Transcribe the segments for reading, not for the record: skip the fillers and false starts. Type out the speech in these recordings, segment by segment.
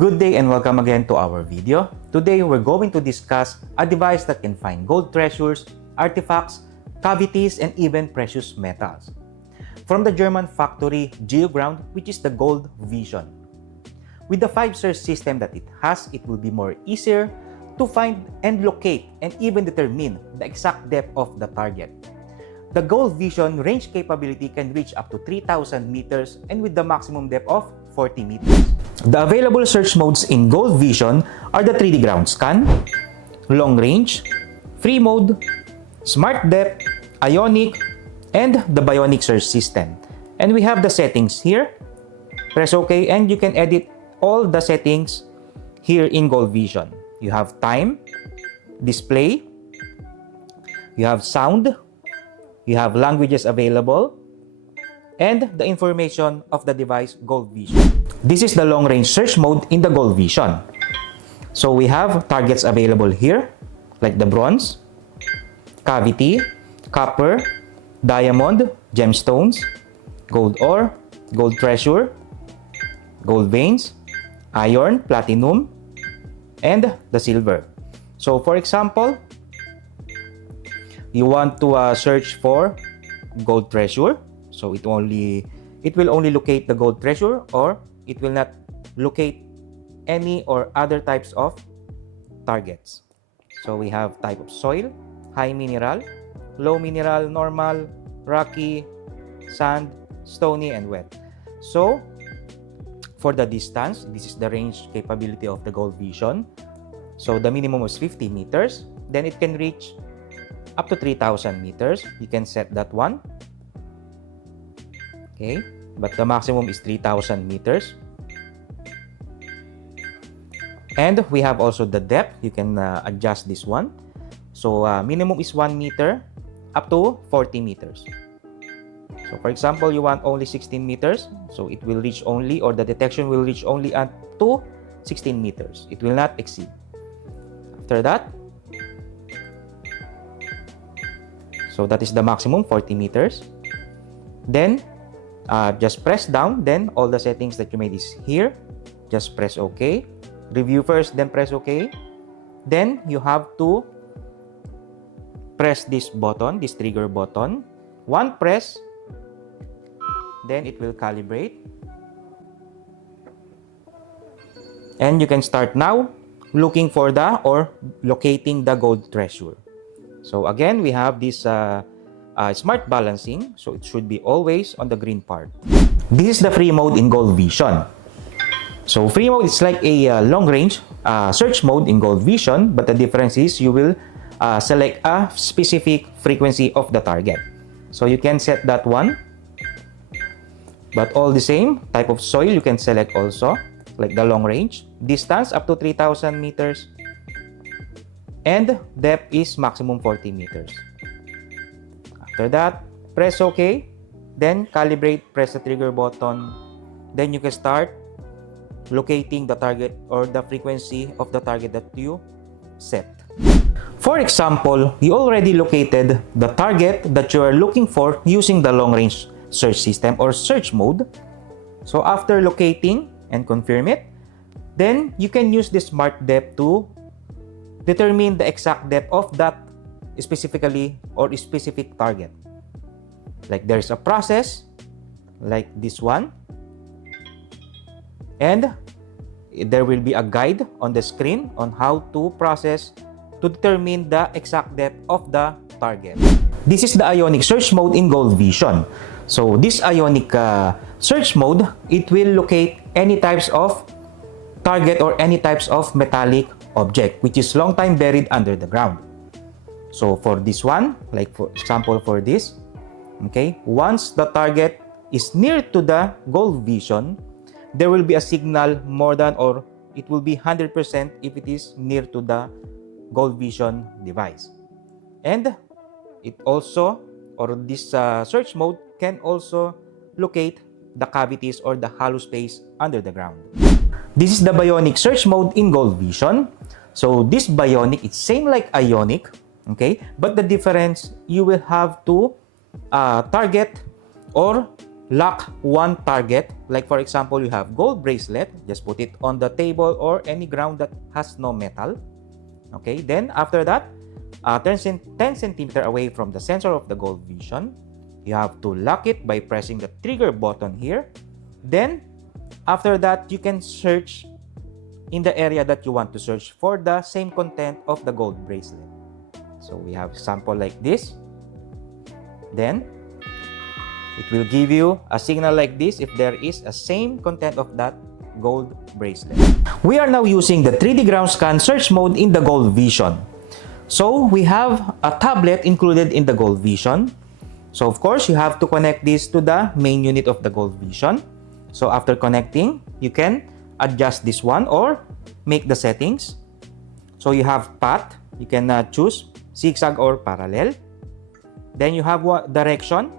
Good day and welcome again to our video. Today we're going to discuss a device that can find gold treasures, artifacts, cavities, and even precious metals. From the German factory Geoground, which is the Gold Vision. With the 5-search system that it has, it will be more easier to find and locate and even determine the exact depth of the target. The Gold Vision range capability can reach up to 3,000 meters and with the maximum depth of 40 meters. The available search modes in Gold Vision are the 3D ground scan, long range, free mode, smart depth, ionic, and the bionic search system. And we have the settings here. Press OK and you can edit all the settings here in Gold Vision. You have time, display, you have sound, you have languages available, and the information of the device Gold Vision. This is the long-range search mode in the Gold Vision. So we have targets available here, like the bronze, cavity, copper, diamond, gemstones, gold ore, gold treasure, gold veins, iron, platinum, and the silver. So for example, you want to search for gold treasure. So it will only locate the gold treasure, or it will not locate any or other types of targets. So we have type of soil, high mineral, low mineral, normal, rocky, sand, stony, and wet. So for the distance, this is the range capability of the Gold Vision. So the minimum is 50 meters. Then it can reach up to 3,000 meters. You can set that one. Okay, but the maximum is 3,000 meters. And we have also the depth. You can adjust this one. So minimum is 1 meter up to 40 meters. So for example, you want only 16 meters. So it will reach only, or the detection will reach only up to 16 meters. It will not exceed. After that, so that is the maximum, 40 meters. Then just press down, then all the settings that you made is here. Just press OK. Review first, then press OK. Then you have to press this button, this trigger button. One press, then it will calibrate. And you can start now looking for the, or locating the gold treasure. So again, we have this smart balancing, so it should be always on the green part. This is the free mode in Gold Vision. So free mode is like a long-range search mode in Gold Vision, but the difference is you will select a specific frequency of the target. So you can set that one, but all the same type of soil you can select also, like the long range, distance up to 3,000 meters, and depth is maximum 40 meters. After that, press OK, then calibrate, press the trigger button, then you can start locating the target or the frequency of the target that you set. For example, you already located the target that you are looking for using the long-range search system or search mode. So after locating and confirm it, then you can use the smart depth to determine the exact depth of that specifically or specific target. Like there's a process like this one, and there will be a guide on the screen on how to process to determine the exact depth of the target. This is the ionic search mode in Gold Vision. So this ionic search mode, it will locate any types of target or any types of metallic object which is long time buried under the ground. So for this one, like for example for this, okay, once the target is near to the Gold Vision, there will be a signal more than, or it will be 100% if it is near to the Gold Vision device. And it also, or this search mode can also locate the cavities or the hollow space under the ground. This is the bionic search mode in Gold Vision. So this bionic, it's same like ionic, okay, but the difference, you will have to target or lock one target. Like for example, you have gold bracelet, just put it on the table or any ground that has no metal. Okay, then after that, 10 centimeter away from the sensor of the gold vision, you have to lock it by pressing the trigger button here. Then after that, you can search in the area that you want to search for the same content of the gold bracelet. So we have sample like this. Then it will give you a signal like this if there is a same content of that gold bracelet. We are now using the 3D ground scan search mode in the gold vision. So we have a tablet included in the gold vision. So of course, you have to connect this to the main unit of the gold vision. So after connecting, you can adjust this one or make the settings. So you have path, you can choose zigzag or parallel. Then you have direction,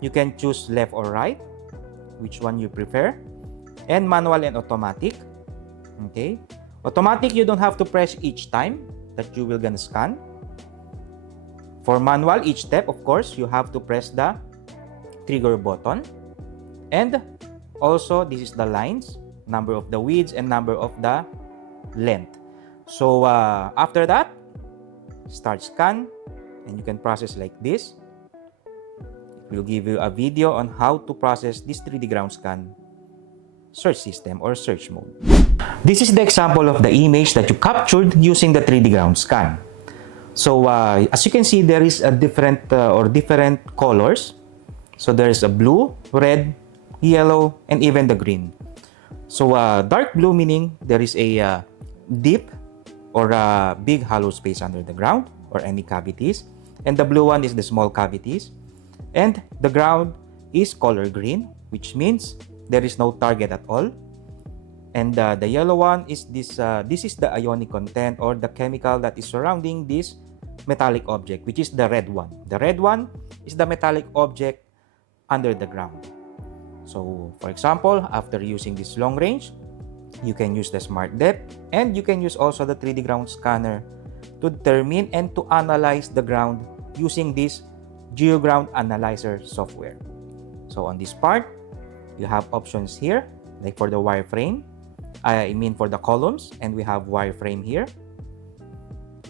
you can choose left or right, which one you prefer. And manual and automatic. Okay, automatic, you don't have to press each time that you will gonna scan. For manual, each step, of course, you have to press the trigger button. And also, this is the lines, number of the widths and number of the length. So after that, start scan, and you can process like this. It will give you a video on how to process this 3D ground scan search system or search mode. This is the example of the image that you captured using the 3D ground scan. So as you can see, there is a different colors. So there is a blue, red, yellow, and even the green. So dark blue meaning there is a deep or a big hollow space under the ground or any cavities. And the blue one is the small cavities. And the ground is color green, which means there is no target at all. And the yellow one is this is the ionic content or the chemical that is surrounding this metallic object, which is the red one. The red one is the metallic object under the ground. So for example, after using this long range, you can use the smart depth, and you can use also the 3D ground scanner to determine and to analyze the ground using this GeoGround Analyzer software. So on this part, you have options here, like for the wireframe, for the columns, and we have wireframe here.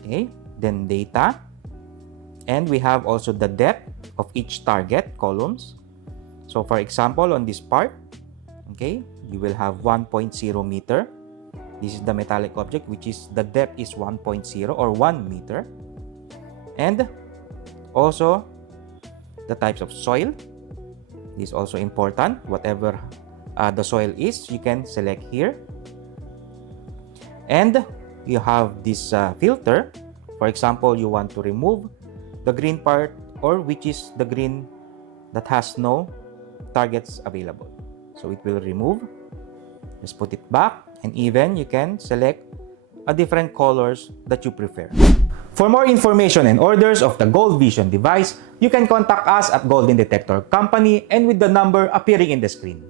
Okay, then data, and we have also the depth of each target columns. So for example, on this part, okay, you will have 1.0 meter. This is the metallic object, which is the depth is 1.0 or 1 meter. And also the types of soil. This is also important. Whatever the soil is, you can select here. And you have this filter. For example, you want to remove the green part, or which is the green that has no targets available. So it will remove. Just put it back, and even you can select a different colors that you prefer. For more information and orders of the Gold Vision device, you can contact us at Golden Detector Company and with the number appearing in the screen.